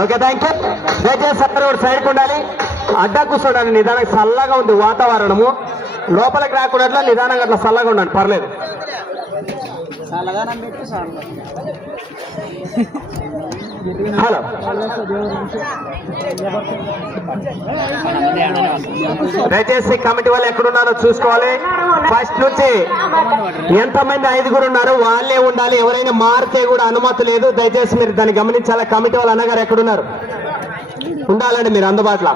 Okay thank you దయచేసి అందరూ సైడ్కి ఉండాలి. అడ్డా కూర్చోండి నిదానంగా చల్లగా ఉంది వాతావరణము. లోపలికి రాకుండా నిదానంగా అట్లా చల్లగా ఉండండి పర్లేదు. హలో. దయచేసి కమిటీ వాళ్ళు ఎక్కడున్నారో చూసుకోవాలి. ఫస్ట్ నుంచి ఎంతమంది ఐదుగురు ఉన్నారు వాళ్ళే ఉండాలి. ఎవరైనా మారితే కూడా అనుమతి లేదు. దయచేసి మీరు దాన్ని గమనించాలా? కమిటీ వాళ్ళు అన్నగారు ఎక్కడున్నారు? ఉండాలండి మీరు అందుబాటులో.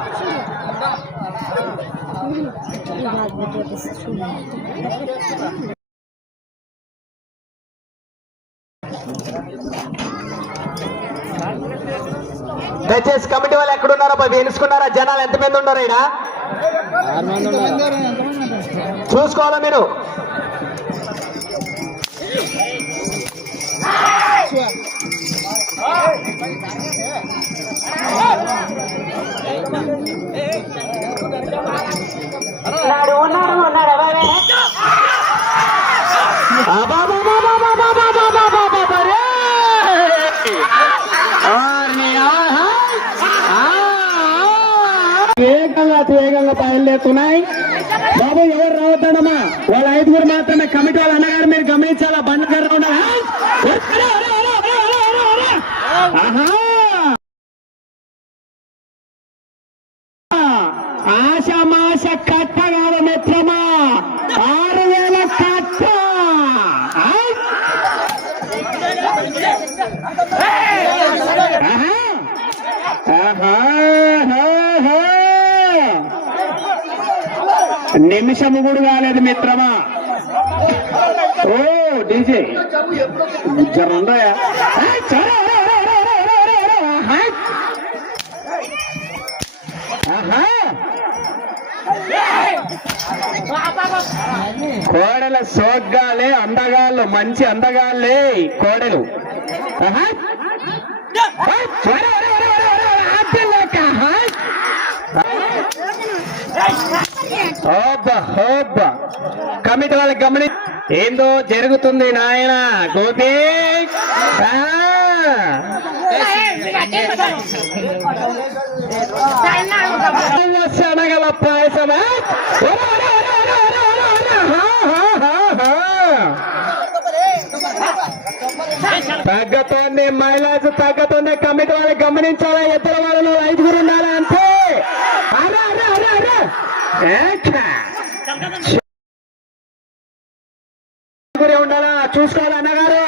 దయచేసి కమిటీ వాళ్ళు ఎక్కడున్నారో? పోయి జనాలు ఎంతమంది ఉన్నారు ఇక్కడ చూసుకోవాలా మీరు? ఉన్నారు ఉన్నారు అబ్బా! వేగంగా అతి వేగంగా బయలుదేరుతున్నాయి బాబు ఎవరు రావద్దమ్మా వాళ్ళ ఐదుగురు మాత్రమే. కమిటీ వాళ్ళ అన్నగారు మీరు గమనించాలా? బండ్ల గారు ఉండాలి కట్ట నిమిషము కూడా కాలేదు మిత్రమా ఓ డీజే జరుందయా కోడల సోగ్గాలే అందగాళ్ళు మంచి అందగాళ్ళే కోడలు చూడ కమిటీ వాళ్ళకి గమని ఏందో జరుగుతుంది నాయన గోపి. శనగల పాయసమా. తగ్గతోనే మైలాజ్ తగ్గతోనే కమిటీ వాళ్ళకి గమనించాలా? ఇద్దరు వాళ్ళు ఐదుగురు ఉండాలా అంటే ఏక. ఉండాలా చూసుకోవాలి అన్నగారు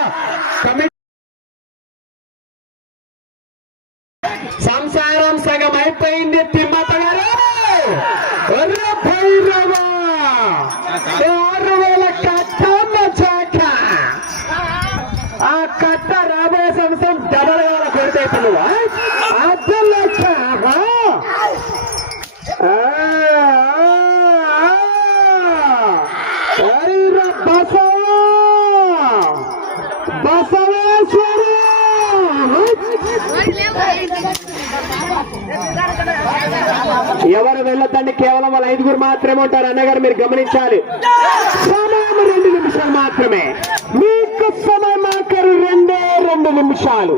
సంసారం సగం అయిపోయింది తిమ్మత గారు ఒర్రె భైరవా! ఆరు వేల వెళ్ళొద్దండి కేవలం వాళ్ళ ఐదుగురు మాత్రమే ఉంటారు. అన్నగారు మీరు గమనించాలి. సమయం రెండు నిమిషాలు మాత్రమే. మీకు సమయం ఆఖరు రెండే రెండు నిమిషాలు.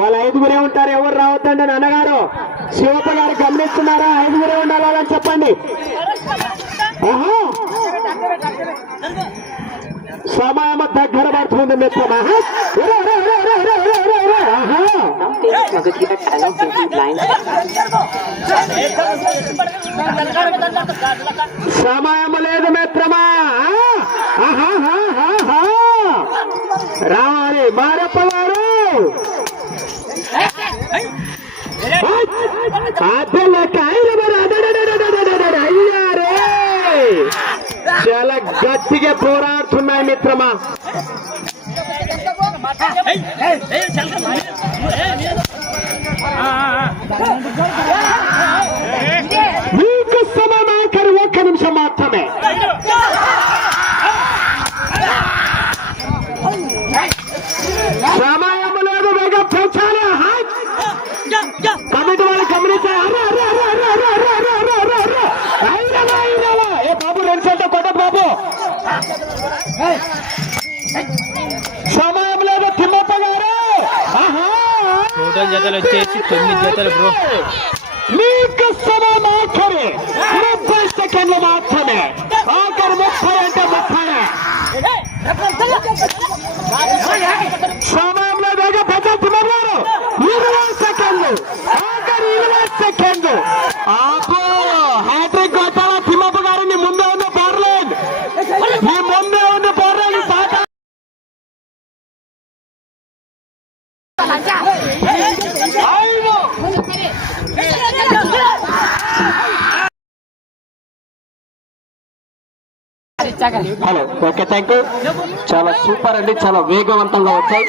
వాళ్ళ ఐదుగురే ఉంటారు. ఎవరు రావద్దండి అని అన్నగారు? శివప్ప గారు గమనిస్తున్నారా? ఐదుగురే ఉండాలని చెప్పండి. సమయం దగ్గర పడుతుంది మిత్రమా? समय मित्रे मार पवार चल गोरा मित्रमा మీకు సమానాకరి ఒక్క నిమిషం మాత్రమే. సమయం లేదు వేగ పెంచాలి కమిటీ వాళ్ళు గమనించారు. బాబు రెండు చేత కొట్ట బాబు. జతలు వచ్చేసి తొమ్మిది జతలు బ్రో. మీకు సమయం మాత్రమే. ముప్పై సెకండ్లు మాత్రమే ఆఖరి ముప్పై అంటే ముప్పై సమయంలో వేగ ప్రజలు గారు ఇరవై సెకండ్లు ఆఖరి ఇరవై సెకండ్లు ఆపో హ్యాట్రిక్ కొట్టాల తిమ్మప్ప గారిని ముందే ఉన్న పర్లేదు మీ ముందే ఉన్న పర్లేదు టాటా ఐదు హలో ఓకే థ్యాంక్ యూ చాలా సూపర్ అండి చాలా వేగవంతంగా వచ్చాయి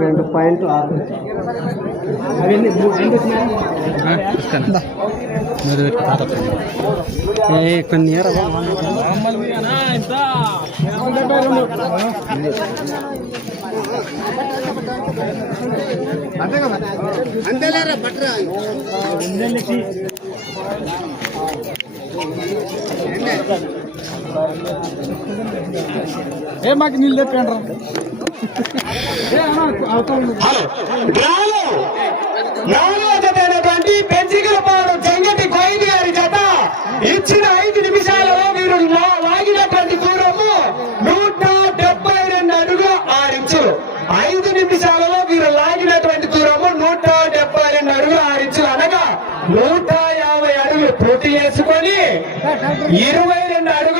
రెండు పాయింట్ ఆరు కొన్ని ఏ మాకు నీళ్ళు తెప్పండి హలో. డ్రాలో నాలుగో జత అయినటువంటి పెంచికలపాడు జంగటి కొయ్యి గారి జత ఇచ్చిన ఐదు నిమిషాలలో మీరు లాగినటువంటి దూరము నూట డెబ్బై రెండు అడుగుల ఆరు ఇంచులు ఐదు నిమిషాలలో మీరు లాగినటువంటి దూరము నూట డెబ్బై రెండు అడుగుల ఆరు ఇంచులు అనగా నూట యాభై అడుగులు పూర్తి చేసుకొని ఇరవై రెండు అడుగుల